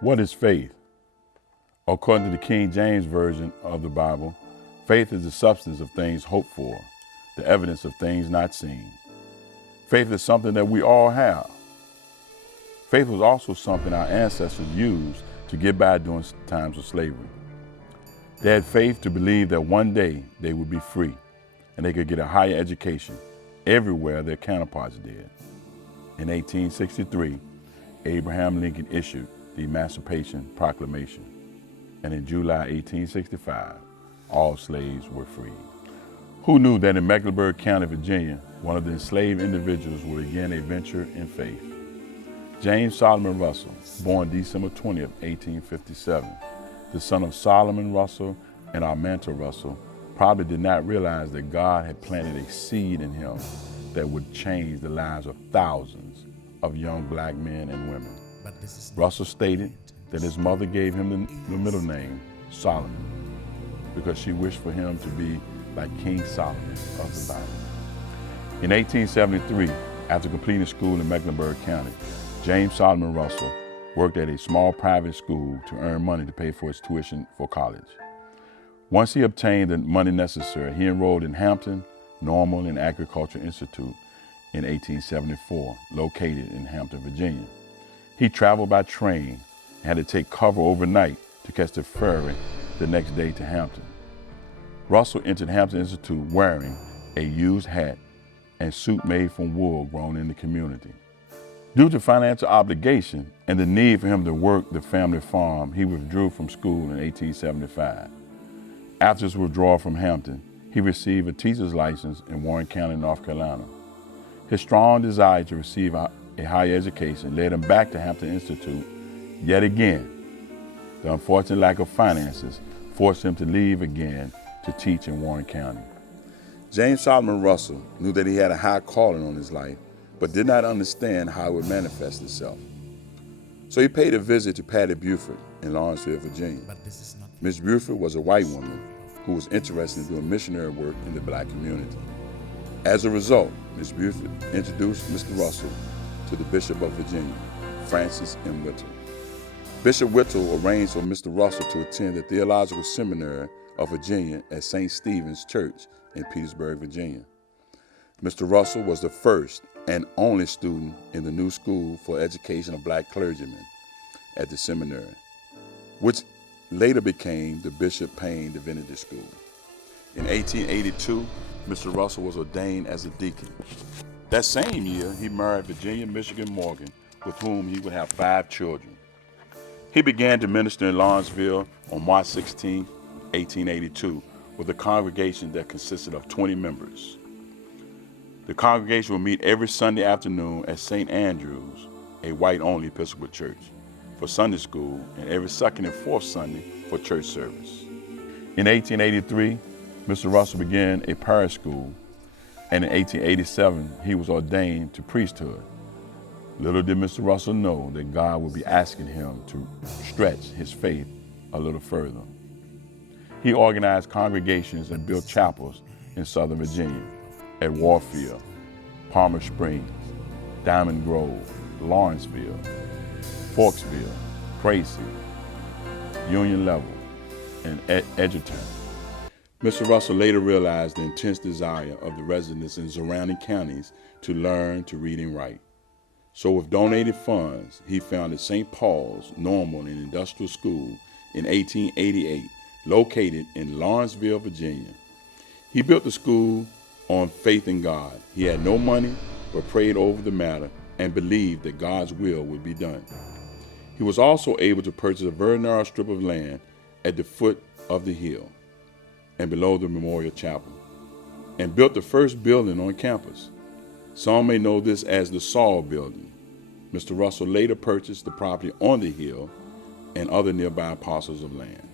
What is faith? According to the King James Version of the Bible, faith is the substance of things hoped for, the evidence of things not seen. Faith is something that we all have. Faith was also something our ancestors used to get by during times of slavery. They had faith to believe that one day they would be free and they could get a higher education everywhere their counterparts did. In 1863, Abraham Lincoln issued the Emancipation Proclamation, and in July 1865, all slaves were freed. Who knew that in Mecklenburg County, Virginia, one of the enslaved individuals would begin a venture in faith? James Solomon Russell, born December 20th, 1857, the son of Solomon Russell and Armanta Russell, probably did not realize that God had planted a seed in him that would change the lives of thousands of young black men and women. Russell stated that his mother gave him the middle name Solomon because she wished for him to be like King Solomon of the Bible. In 1873, after completing school in Mecklenburg County, James Solomon Russell worked at a small private school to earn money to pay for his tuition for college. Once he obtained the money necessary, he enrolled in Hampton Normal and Agricultural Institute in 1874, located in Hampton, Virginia. He traveled by train and had to take cover overnight to catch the ferry the next day to Hampton. Russell entered Hampton Institute wearing a used hat and suit made from wool grown in the community. Due to financial obligation and the need for him to work the family farm, he withdrew from school in 1875. After his withdrawal from Hampton, he received a teacher's license in Warren County, North Carolina. His strong desire to receive a higher education led him back to Hampton Institute yet again. The unfortunate lack of finances forced him to leave again to teach in Warren County. James Solomon Russell knew that he had a high calling on his life, but did not understand how it would manifest itself. So he paid a visit to Patty Buford in Lawrenceville, Virginia. Miss Buford was a white woman who was interested in doing missionary work in the black community. As a result, Miss Buford introduced Mr. Russell to the Bishop of Virginia, Francis M. Whittle. Bishop Whittle arranged for Mr. Russell to attend the Theological Seminary of Virginia at St. Stephen's Church in Petersburg, Virginia. Mr. Russell was the first and only student in the new school for education of black clergymen at the seminary, which later became the Bishop Payne Divinity School. In 1882, Mr. Russell was ordained as a deacon. That same year, he married Virginia Michigan Morgan, with whom he would have 5 children. He began to minister in Lawrenceville on March 16, 1882, with a congregation that consisted of 20 members. The congregation would meet every Sunday afternoon at St. Andrew's, a white-only Episcopal church, for Sunday school, and every second and fourth Sunday for church service. In 1883, Mr. Russell began a parish school, and in 1887, he was ordained to priesthood. Little did Mr. Russell know that God would be asking him to stretch his faith a little further. He organized congregations and built chapels in Southern Virginia, at Warfield, Palmer Springs, Diamond Grove, Lawrenceville, Forksville, Tracy, Union Level, and Edgerton. Mr. Russell later realized the intense desire of the residents in surrounding counties to learn to read and write. So with donated funds, he founded St. Paul's Normal and Industrial School in 1888, located in Lawrenceville, Virginia. He built the school on faith in God. He had no money, but prayed over the matter and believed that God's will would be done. He was also able to purchase a very narrow strip of land at the foot of the hill and below the Memorial Chapel, and built the first building on campus. Some may know this as the Saul Building. Mr. Russell later purchased the property on the hill and other nearby parcels of land.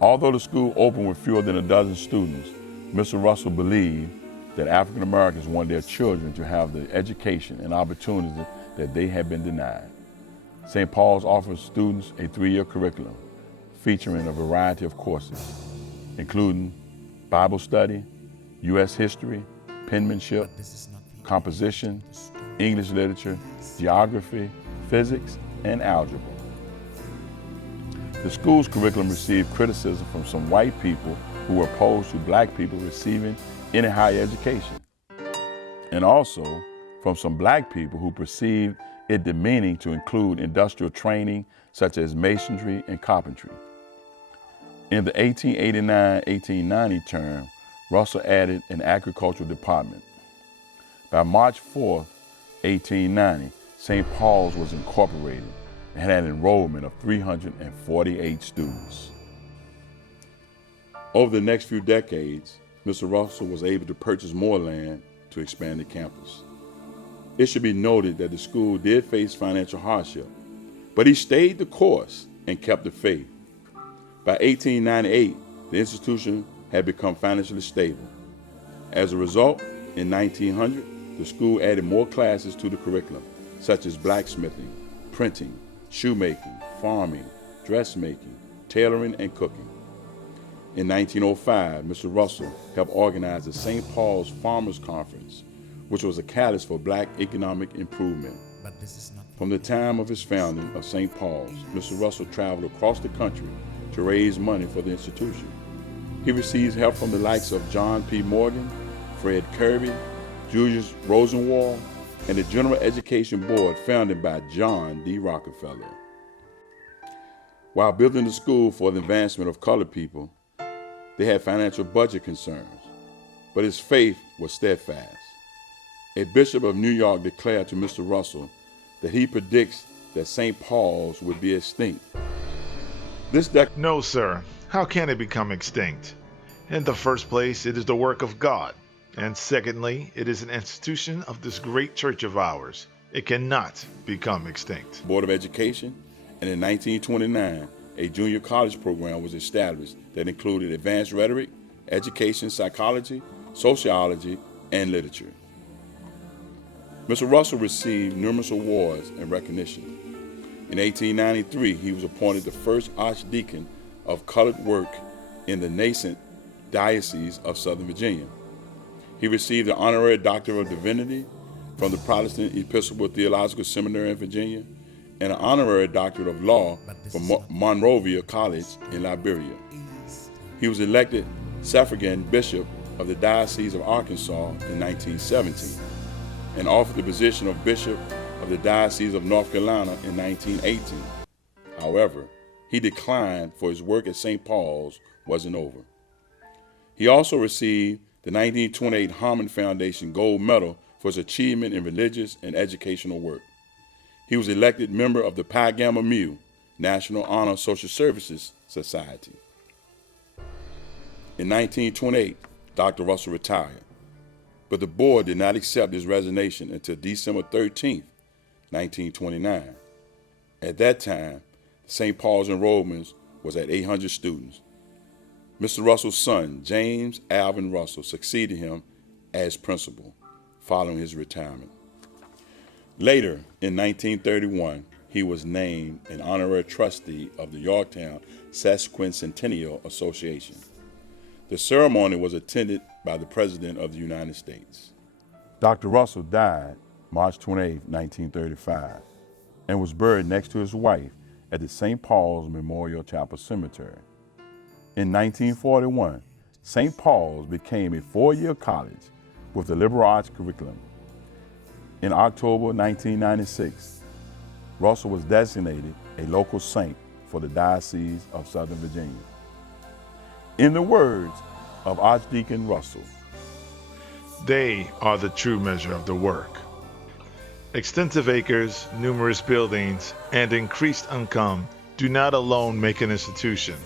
Although the school opened with fewer than a dozen students, Mr. Russell believed that African Americans wanted their children to have the education and opportunities that they had been denied. St. Paul's offers students a 3-year curriculum featuring a variety of courses, including Bible study, U.S. history, penmanship, composition, English literature, geography, physics, and algebra. The school's curriculum received criticism from some white people who were opposed to black people receiving any higher education, and also from some black people who perceived it demeaning to include industrial training such as masonry and carpentry. In the 1889-1890 term, Russell added an agricultural department. By March 4, 1890, St. Paul's was incorporated and had an enrollment of 348 students. Over the next few decades, Mr. Russell was able to purchase more land to expand the campus. It should be noted that the school did face financial hardship, but he stayed the course and kept the faith. By 1898, the institution had become financially stable. As a result, in 1900, the school added more classes to the curriculum, such as blacksmithing, printing, shoemaking, farming, dressmaking, tailoring, and cooking. In 1905, Mr. Russell helped organize the St. Paul's Farmers Conference, which was a catalyst for black economic improvement. From the time of his founding of St. Paul's, Mr. Russell traveled across the country to raise money for the institution. He received help from the likes of John P. Morgan, Fred Kirby, Julius Rosenwald, and the General Education Board founded by John D. Rockefeller. While building the school for the advancement of colored people, they had financial budget concerns, but his faith was steadfast. A bishop of New York declared to Mr. Russell that he predicts that St. Paul's would be extinct. No, sir. How can it become extinct? In the first place, it is the work of God. And secondly, it is an institution of this great church of ours. It cannot become extinct. Board of Education, and in 1929, a junior college program was established that included advanced rhetoric, education, psychology, sociology, and literature. Mr. Russell received numerous awards and recognition. In 1893, he was appointed the first archdeacon of colored work in the nascent Diocese of Southern Virginia. He received an honorary Doctor of Divinity from the Protestant Episcopal Theological Seminary in Virginia and an honorary Doctorate of Law from Monrovia College in Liberia. He was elected suffragan bishop of the Diocese of Arkansas in 1917 and offered the position of Bishop of the Diocese of North Carolina in 1918. However, he declined for his work at St. Paul's wasn't over. He also received the 1928 Harmon Foundation Gold Medal for his achievement in religious and educational work. He was elected member of the Pi Gamma Mu National Honor Social Services Society. In 1928, Dr. Russell retired, but the board did not accept his resignation until December 13, 1929. At that time, St. Paul's enrollment was at 800 students. Mr. Russell's son, James Alvin Russell, succeeded him as principal following his retirement. Later, in 1931, he was named an honorary trustee of the Yorktown Sesquicentennial Association. The ceremony was attended by the President of the United States. Dr. Russell died March 28, 1935, and was buried next to his wife at the St. Paul's Memorial Chapel Cemetery. In 1941, St. Paul's became a four-year college with a liberal arts curriculum. In October 1996, Russell was designated a local saint for the Diocese of Southern Virginia. In the words of Archdeacon Russell, they are the true measure of the work. Extensive acres, numerous buildings, and increased income do not alone make an institution.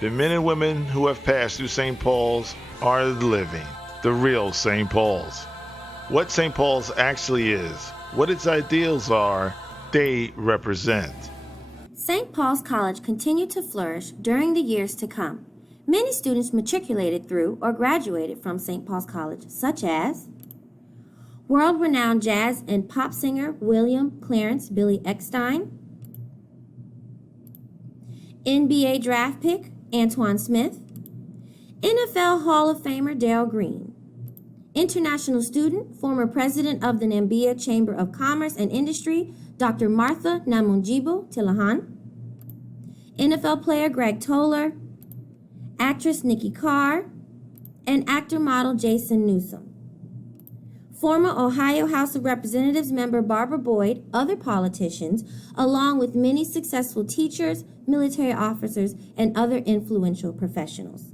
The men and women who have passed through St. Paul's are the living, the real St. Paul's. What St. Paul's actually is, what its ideals are, they represent. St. Paul's College continued to flourish during the years to come. Many students matriculated through or graduated from St. Paul's College, such as world-renowned jazz and pop singer William Clarence Billy Eckstein, NBA draft pick Antoine Smith, NFL Hall of Famer Darrell Green, international student, former president of the Namibia Chamber of Commerce and Industry, Dr. Martha Namunjibo Tilahan, NFL player Greg Toller, actress Nikki Carr, and actor-model Jason Newsom. Former Ohio House of Representatives member Barbara Boyd, other politicians, along with many successful teachers, military officers, and other influential professionals.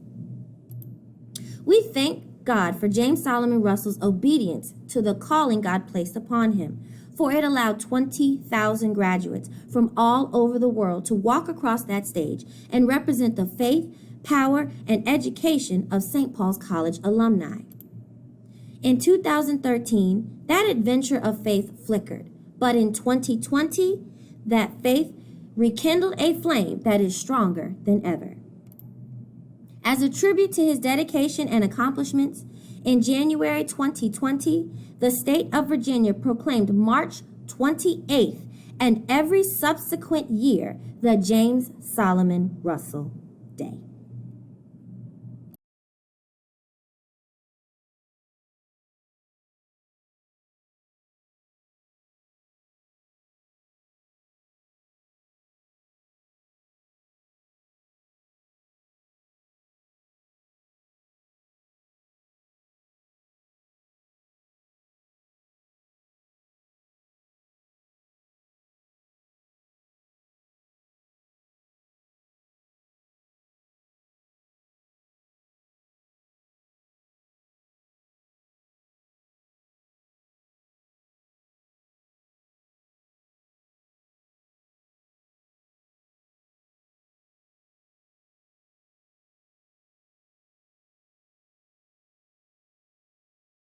We thank God for James Solomon Russell's obedience to the calling God placed upon him, for it allowed 20,000 graduates from all over the world to walk across that stage and represent the faith, power, and education of St. Paul's College alumni. In 2013, that adventure of faith flickered, but in 2020, that faith rekindled a flame that is stronger than ever. As a tribute to his dedication and accomplishments, in January 2020, the state of Virginia proclaimed March 28th and every subsequent year the James Solomon Russell Day.